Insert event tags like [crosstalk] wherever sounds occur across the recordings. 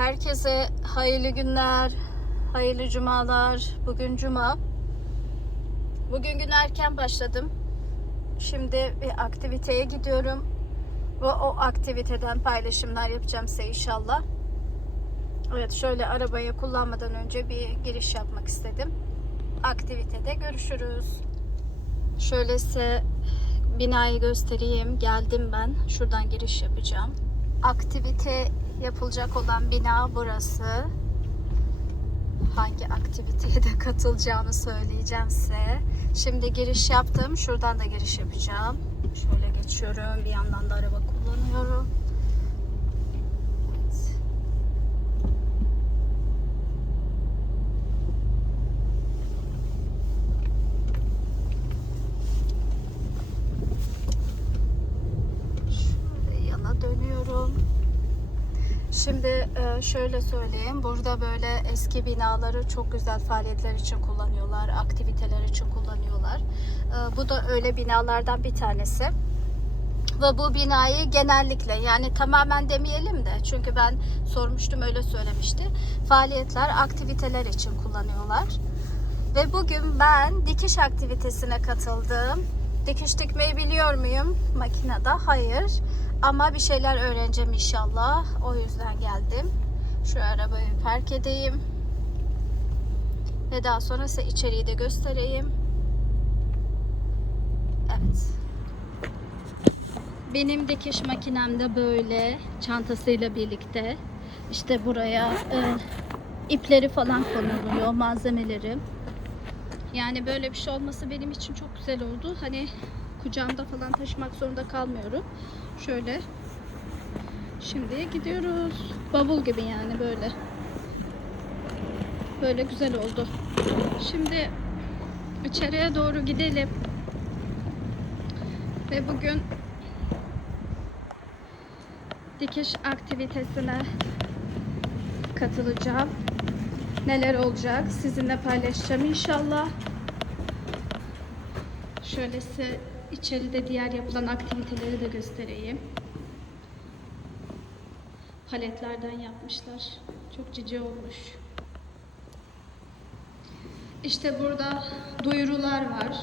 Herkese hayırlı günler, hayırlı cumalar. Bugün cuma. Bugün gün erken başladım. Şimdi bir aktiviteye gidiyorum. Ve o aktiviteden paylaşımlar yapacağım size inşallah. Evet şöyle arabayı kullanmadan önce bir giriş yapmak istedim. Aktivitede görüşürüz. Şöyle size binayı göstereyim. Geldim ben. Şuradan giriş yapacağım. Aktivite yapılacak olan bina burası. Hangi aktiviteye de katılacağımı söyleyeceğim size. Şimdi giriş yaptım. Şuradan da giriş yapacağım. Şöyle geçiyorum. Bir yandan da araba kullanıyorum. Evet. Şöyle yana dönüyorum. Şimdi e, şöyle söyleyeyim. Burada böyle eski binaları çok güzel faaliyetler için kullanıyorlar. Aktiviteler için kullanıyorlar. E, Bu da öyle binalardan bir tanesi. Ve bu binayı genellikle yani tamamen demeyelim de çünkü ben sormuştum öyle söylemişti. Faaliyetler, aktiviteler için kullanıyorlar. Ve bugün ben dikiş aktivitesine katıldım. Dikiş dikmeyi biliyor muyum makinede? Hayır. Ama bir şeyler öğreneceğim inşallah. O yüzden geldim. Şu arabayı park edeyim. Ve daha sonra size içeriği de göstereyim. Evet. Benim dikiş makinem de böyle çantasıyla birlikte. İşte buraya e, ipleri falan konuluyor, malzemeleri. Yani böyle bir şey olması benim için çok güzel oldu. Hani kucağımda falan taşımak zorunda kalmıyorum. Şöyle. Şimdi gidiyoruz. Bavul gibi yani böyle. Böyle güzel oldu. Şimdi içeriye doğru gidelim. Ve bugün dikiş aktivitesine katılacağım. Neler olacak sizinle paylaşacağım inşallah. Şöyle içeride diğer yapılan aktiviteleri de göstereyim. Paletlerden yapmışlar. Çok cici olmuş. İşte burada duyurular var.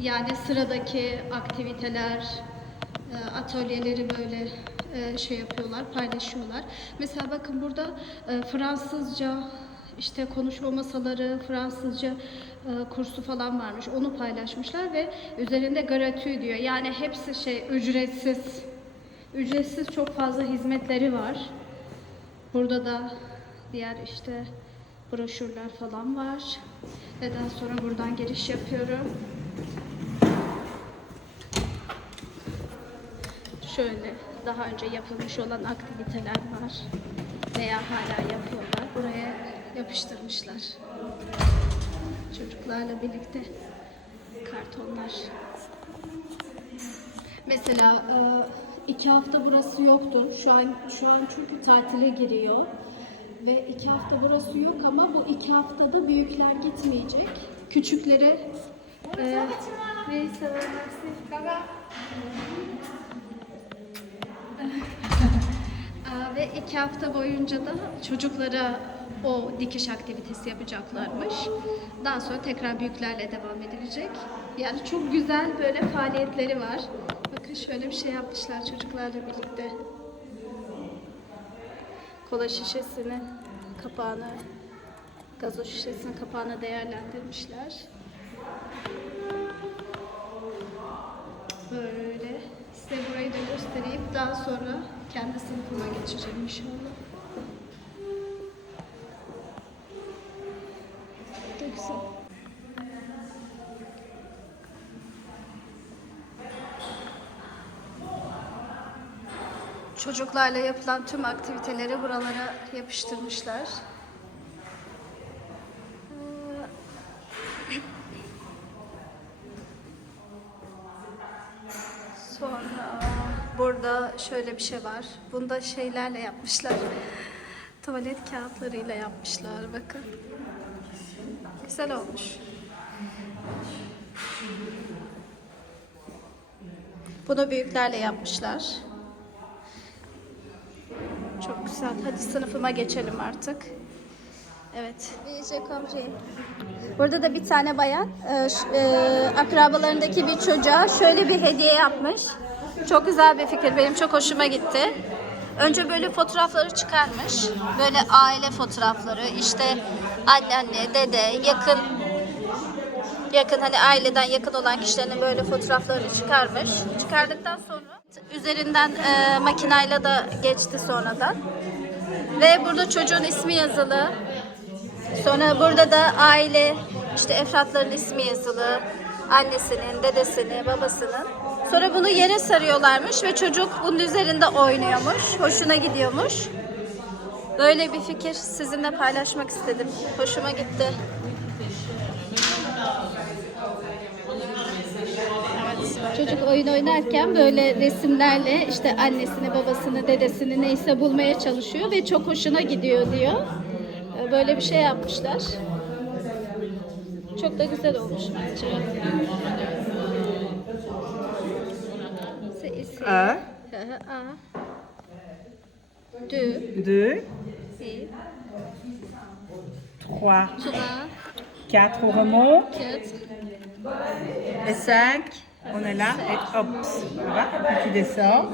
Yani sıradaki aktiviteler, e, atölyeleri böyle e, şey yapıyorlar, paylaşıyorlar. Mesela bakın burada e, Fransızca işte konuşma masaları, Fransızca e, kursu falan varmış. Onu paylaşmışlar ve üzerinde gratuit diyor. Yani hepsi şey ücretsiz. Ücretsiz çok fazla hizmetleri var. Burada da diğer işte broşürler falan var. Ve daha sonra buradan giriş yapıyorum. Şöyle daha önce yapılmış olan aktiviteler var veya hala yapıyorlar. Buraya yapıştırmışlar. Çocuklarla birlikte kartonlar. Mesela e, iki hafta burası yoktu. Şu an şu an çünkü tatile giriyor. Ve iki hafta burası yok ama bu iki haftada büyükler gitmeyecek. Küçüklere e, neyse Aa, [laughs] Ve iki hafta boyunca da çocuklara o dikiş aktivitesi yapacaklarmış. Daha sonra tekrar büyüklerle devam edilecek. Yani çok güzel böyle faaliyetleri var. Bakın şöyle bir şey yapmışlar çocuklarla birlikte. Kola şişesinin kapağını, gazoz şişesinin kapağını değerlendirmişler. Böyle size burayı da göstereyim. Daha sonra kendi sınıfıma geçeceğim inşallah. Çok güzel. Çocuklarla yapılan tüm aktiviteleri buralara yapıştırmışlar. Ee, Sonra burada şöyle bir şey var. Bunda şeylerle yapmışlar. Tuvalet kağıtlarıyla yapmışlar bakın. Güzel olmuş. Bunu büyüklerle yapmışlar. Güzel. Hadi sınıfıma geçelim artık. Evet. Burada da bir tane bayan e, e, akrabalarındaki bir çocuğa şöyle bir hediye yapmış. Çok güzel bir fikir. Benim çok hoşuma gitti. Önce böyle fotoğrafları çıkarmış. Böyle aile fotoğrafları. işte anneanne, dede, yakın yakın hani aileden yakın olan kişilerin böyle fotoğraflarını çıkarmış. Çıkardıktan sonra üzerinden e, makinayla da geçti sonradan. Ve burada çocuğun ismi yazılı. Sonra burada da aile, işte Efratların ismi yazılı. Annesinin, dedesinin, babasının. Sonra bunu yere sarıyorlarmış ve çocuk bunun üzerinde oynuyormuş. Hoşuna gidiyormuş. Böyle bir fikir sizinle paylaşmak istedim. Hoşuma gitti. Çocuk oyun oynarken böyle resimlerle işte annesini, babasını, dedesini neyse bulmaya çalışıyor ve çok hoşuna gidiyor diyor. Ee, Böyle bir şey yapmışlar. Çok da güzel olmuş bence. Hı, A. Deux. deux, Et trois, trois. quatre, on remonte. Quatre. Et cinq, on est là et hop, voilà, puis tu descends.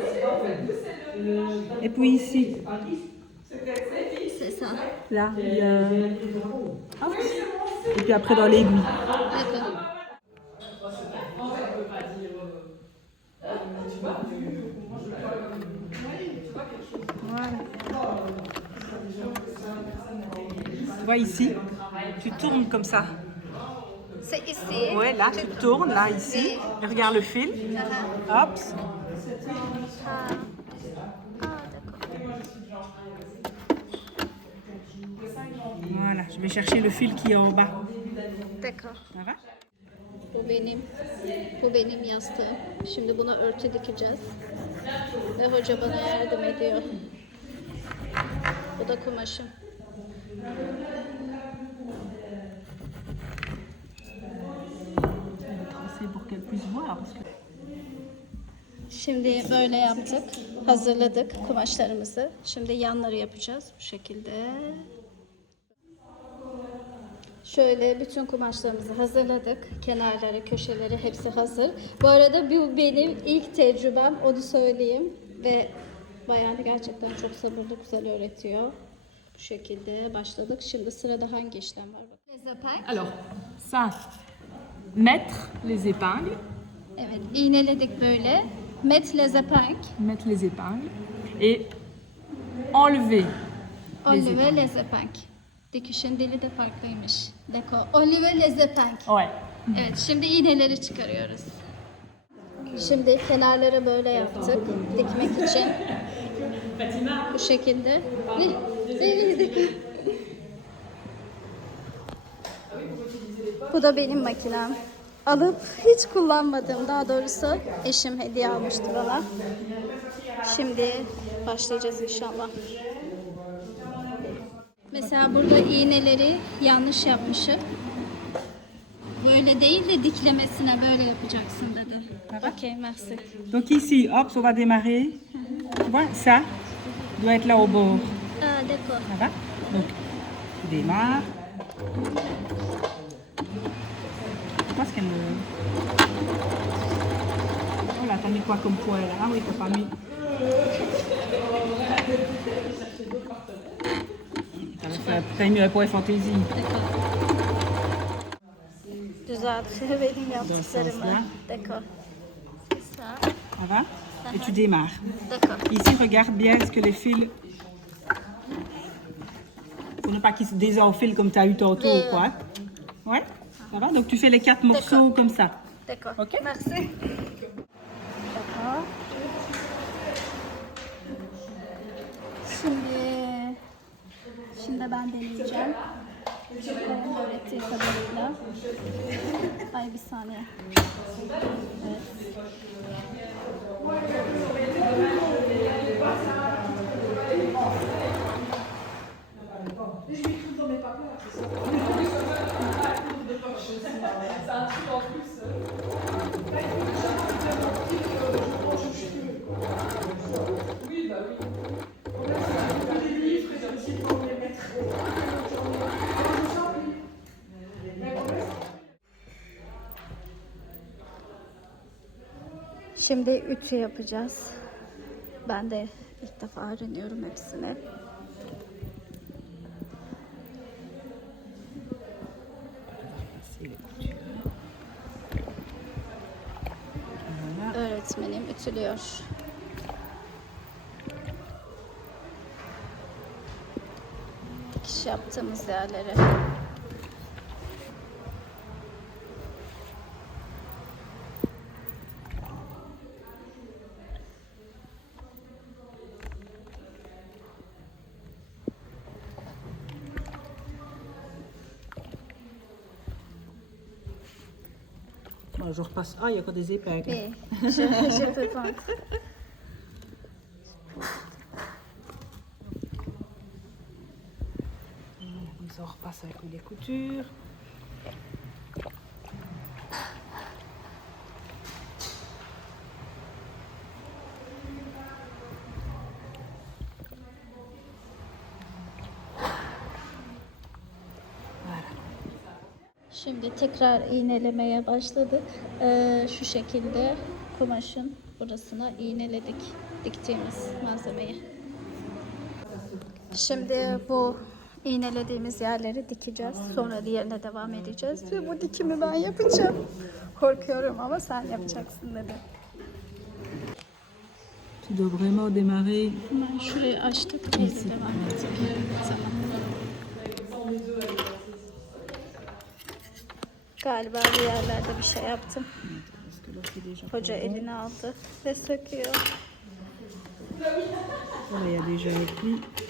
Et puis ici, C'est ça. là, il y a... hop. Et puis après dans l'aiguille. D'accord. Tu vois ici, tu tournes comme ça. C'est ici. Ouais, là, tu tournes, là, ici. Et regarde le fil. Uh-huh. Hop. Ah. Voilà, je vais chercher le fil qui est en bas. D'accord. Ça va? Bu benim, bu benim yastığım. Şimdi buna örtü dikeceğiz. Ve hoca bana yardım ediyor. Bu da kumaşım. Qu'elle puisse voir. Parce que... Şimdi böyle yaptık. Hazırladık kumaşlarımızı. Şimdi yanları yapacağız bu şekilde. Şöyle bütün kumaşlarımızı hazırladık. Kenarları, köşeleri hepsi hazır. Bu arada bu benim ilk tecrübem, onu söyleyeyim. Ve bayan gerçekten çok sabırlı, güzel öğretiyor. Bu şekilde başladık. Şimdi sırada hangi işlem var? Bakın. Alors, ça, mettre les épingles, Evet, iğneledik böyle. Met les épingles. mettre les épingles et enlever. Olive les épingles. Dikişin dili de farklıymış. Deko. Olive les épingles. Ouais. Evet, şimdi iğneleri çıkarıyoruz. Şimdi kenarları böyle yaptık dikmek için. Bu şekilde. Bu da benim makinem. Alıp hiç kullanmadım. Daha doğrusu eşim hediye almıştı bana. Şimdi başlayacağız inşallah. Mesela burada iğneleri yanlış yapmışım. Böyle değil de diklemesine böyle yapacaksın dedi. Okey, merci. Donc ici, hop, on va démarrer. Tu vois, ça doit être là au bord. Aa, d'accord. Ça va Donc, tu démarres. Qu'elle me... Oh là, t'as mis quoi comme poil Ah oui, t'as pas mis... T'as mis un poil fantaisie. Sens-là. D'accord. Ça, Ça va? Et tu démarres. d'accord. Ici, regarde bien est-ce que les fils... Pour ne pas qu'ils se désenfilent comme tu as eu tantôt quoi. Ouais? Ça va Donc tu fais les quatre morceaux comme ça. D'accord. Ok Merci. D'accord. Şimdi şimdi ben deneyeceğim. Çok öğrettiği kadarıyla. Ay bir saniye. Şimdi ütü yapacağız. Ben de ilk defa öğreniyorum hepsini. Öğretmenim ütülüyor. Dikiş yaptığımız yerlere. Je repasse. Ah, il y a encore des épingles. Oui, je, je peux pas. On repasse avec les coutures. Şimdi tekrar iğnelemeye başladık. Ee, şu şekilde kumaşın burasına iğneledik diktiğimiz malzemeyi. Şimdi bu iğnelediğimiz yerleri dikeceğiz. Sonra diğerine devam edeceğiz. Ve bu dikimi ben yapacağım. Korkuyorum ama sen yapacaksın dedi. Tu dois vraiment démarrer. Şurayı açtık. Devam edecek. Tamam. Galiba bir yerlerde bir şey yaptım. Hoca elini aldı ve söküyor. Voilà, il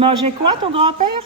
mangeait quoi, ton grand-père?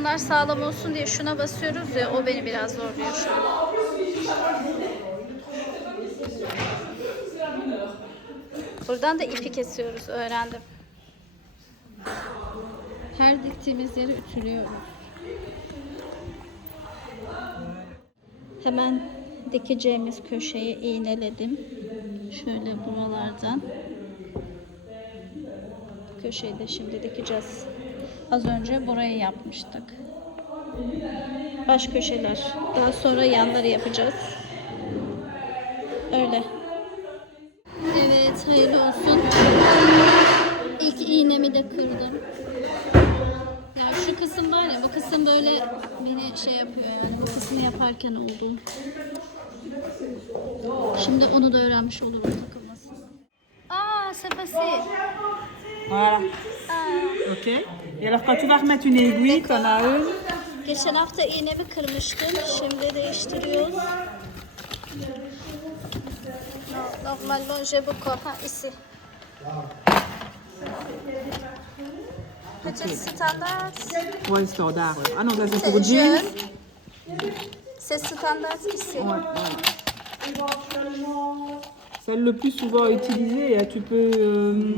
Sonlar sağlam olsun diye şuna basıyoruz ya o beni biraz zorluyor şu an. Buradan da ipi kesiyoruz öğrendim. Her diktiğimiz yeri ütülüyoruz. Hemen dikeceğimiz köşeyi iğneledim. Şöyle buralardan. Köşeyi de şimdi dikeceğiz. Az önce burayı yapmıştık. Baş köşeler. Daha sonra yanları yapacağız. Öyle. Evet, hayırlı olsun. İlk iğnemi de kırdım. Ya şu kısım var ya, bu kısım böyle beni şey yapıyor yani. Bu kısmı yaparken oldu. Şimdi onu da öğrenmiş olurum takılmasını. Aa, facile. Voilà. Ok. Et alors, quand tu vas remettre une aiguille, tu en as une. Geçen hafta iğnemi kırmıştım. Şimdi değiştiriyoruz. No, Normalement, j'ai beaucoup. Ha, ici. Petite standard. Ouais, standard. Ah non, ça c'est pour jeune. C'est standard ici. Ouais, ouais. Celle le plus souvent utilisée, tu peux. euh,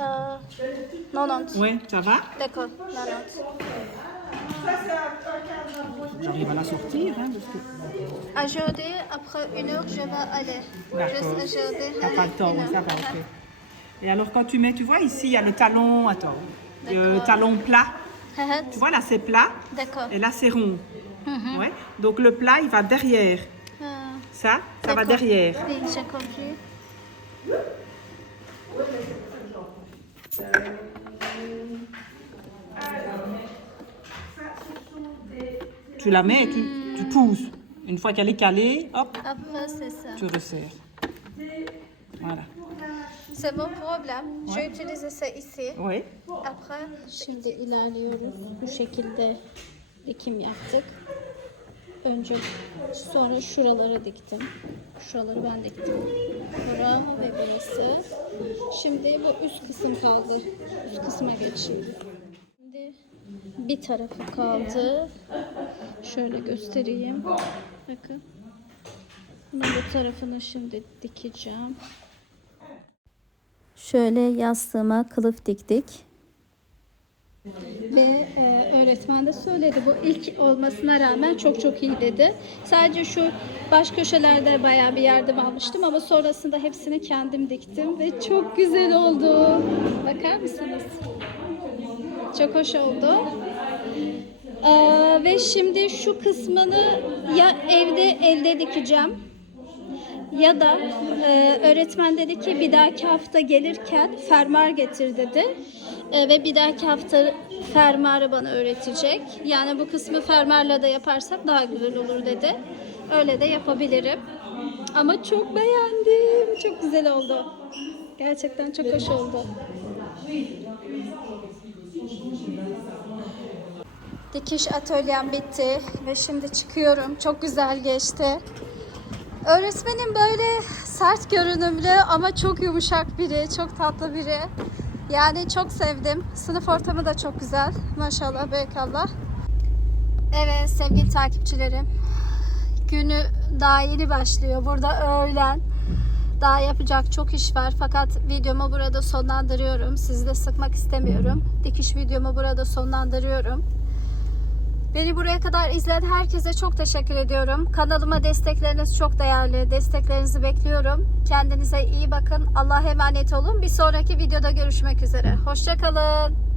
Euh, 90. Ouais, ça va? D'accord, 90. J'arrive à la sortir, hein, parce que. Aujourd'hui, après une heure, je vais aller. D'accord. T'as pas le temps, ça va, ok. Et alors quand tu mets, tu vois ici, il y a le talon, attends, le talon plat. Ah, Tu vois là, c'est plat D'accord. et là, c'est rond. Mhm. Ouais. Donc le plat, il va derrière. Ah, Ça, ça va derrière. Oui, j'ai compris. Tu la mets et tu, tu pousses. Une fois qu'elle est calée, hop, c'est ça. tu resserres. Voilà. C'est mon problème. J'ai utilisé ça ici. Oui. Après, şimdi ilerliyoruz. Bu şekilde dikim yaptık. Önce sonra şuralara diktim. Şuraları ben diktim. Bura ve burası. Şimdi bu üst kısım kaldı. Üst kısma geçiyoruz. Şimdi bir tarafı kaldı. Şöyle göstereyim. Bakın. Bunun bu tarafını şimdi dikeceğim. Şöyle yastığıma kılıf diktik. Ve e, öğretmen de söyledi bu ilk olmasına rağmen çok çok iyi dedi. Sadece şu baş köşelerde bayağı bir yardım almıştım ama sonrasında hepsini kendim diktim ve çok güzel oldu. Bakar mısınız? Çok hoş oldu. Ee, ve şimdi şu kısmını ya evde elde dikeceğim ya da e, öğretmen dedi ki bir dahaki hafta gelirken fermuar getir dedi. E, ve bir dahaki hafta fermuarı bana öğretecek. Yani bu kısmı fermuarla da yaparsak daha güzel olur dedi. Öyle de yapabilirim. Ama çok beğendim. Çok güzel oldu. Gerçekten çok hoş oldu. Dikiş atölyem bitti ve şimdi çıkıyorum. Çok güzel geçti. Öğretmenim böyle sert görünümlü ama çok yumuşak biri, çok tatlı biri. Yani çok sevdim. Sınıf ortamı da çok güzel. Maşallah, berekallah. Evet sevgili takipçilerim. Günü daha yeni başlıyor. Burada öğlen. Daha yapacak çok iş var. Fakat videomu burada sonlandırıyorum. Sizi de sıkmak istemiyorum. Dikiş videomu burada sonlandırıyorum. Beni buraya kadar izleyen herkese çok teşekkür ediyorum. Kanalıma destekleriniz çok değerli. Desteklerinizi bekliyorum. Kendinize iyi bakın. Allah'a emanet olun. Bir sonraki videoda görüşmek üzere. Hoşçakalın.